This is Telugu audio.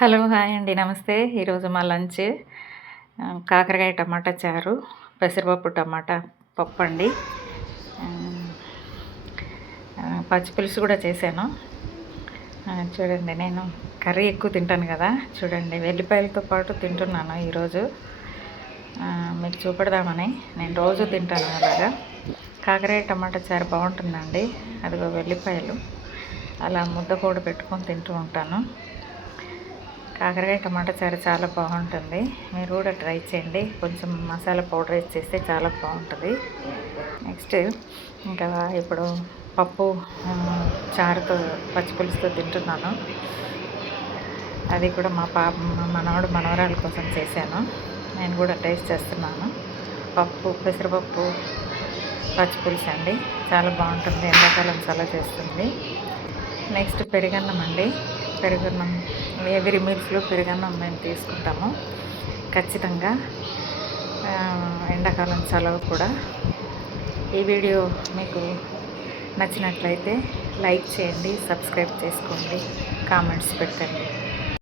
హలో హాయ్ అండి నమస్తే. ఈరోజు మా లంచ్ కాకరకాయ టమాటా చారు, పెసరపప్పు టమాటా పప్పు అండి. పచ్చి పులుసు కూడా చేశాను. చూడండి, నేను కర్రీ ఎక్కువ తింటాను కదా, చూడండి వెల్లిపాయలతో పాటు తింటున్నాను ఈరోజు. మీకు చూపెడదామని. నేను రోజు తింటాను అలాగా. కాకరకాయ టమాటా చారు బాగుంటుందండి. అదిగో వెల్లిపాయలు అలా ముద్ద కూడా పెట్టుకొని తింటూ ఉంటాను. కాకరకాయ టమాటా చారు చాలా బాగుంటుంది. మీరు కూడా ట్రై చేయండి. కొంచెం మసాలా పౌడర్ వేసి చేస్తే చాలా బాగుంటుంది. నెక్స్ట్ ఇంకా ఇప్పుడు పప్పు చారుతో పచ్చి పులుసుతో తింటున్నాను. అది కూడా మా మనవడు మనవరాల కోసం చేశాను. నేను కూడా టేస్ట్ చేస్తున్నాను. పప్పు పెసరపప్పు పచ్చి పులుసు అండి, చాలా బాగుంటుంది. ఎండాకాలం చలవ చేస్తుంది. నెక్స్ట్ పెరుగన్నం అండి. పెరుగన్నం ఎవరి మీల్స్లో పెరుగన్నం మేము తీసుకుంటాము ఖచ్చితంగా. ఎండాకాలం సెలవు కూడా. ఈ వీడియో మీకు నచ్చినట్లయితే లైక్ చేయండి, సబ్స్క్రైబ్ చేసుకోండి, కామెంట్స్ పెట్టండి.